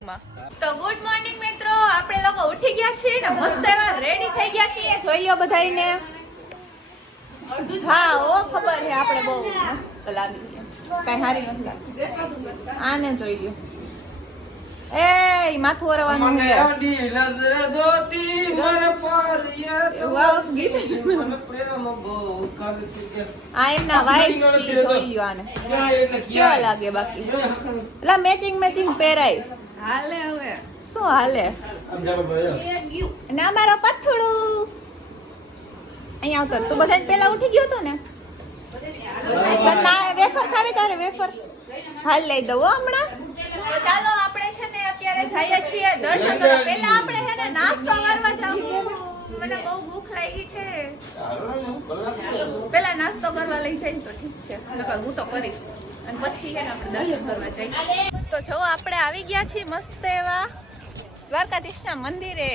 તો good morning મિત્રો, આપણે લોકો ઉઠી ગયા છીએ ને મસ્ત એવા રેડી થઈ ગયા છીએ. જોઈ લો બધાઈને. હા ઓ ખબર છે, આપણે બહુ મસ્ત લાગી છે. કઈ હારી નથી લાગતી. આને જોઈ લો. એ માથું ઓરવાનું છે. આ એમના વાઈફ જોઈ લો. આને કેવા લાગે બાકી? એટલે મેચિંગ પહેરાય. હાલે હવે શું હાલે? ના મારો પથડું અહીંયા આવતો. તું બધા પેલા ઉઠી ગયો હતો ને? ના વેફર ખાવી તારે? વેફર હાલ લઈ દઉં હમણાં. તો ચાલો આપણે છે ને અત્યારે જઈએ છીએ દર્શન કરવા. પેલા આપણે છે ને નાસ્તો કરવા જાવું. મને બહુ ભૂખ લાગી છે. પેલા નાસ્તો કરવા લઈ જાય તો ઠીક છે, નકર હું તો કરીશ. અને પછી છે ને આપણે દર્શન કરવા જઈએ. તો જો આપણે આવી ગયા છીએ મસ્ત એવા દ્વારકાધીશના મંદિરે.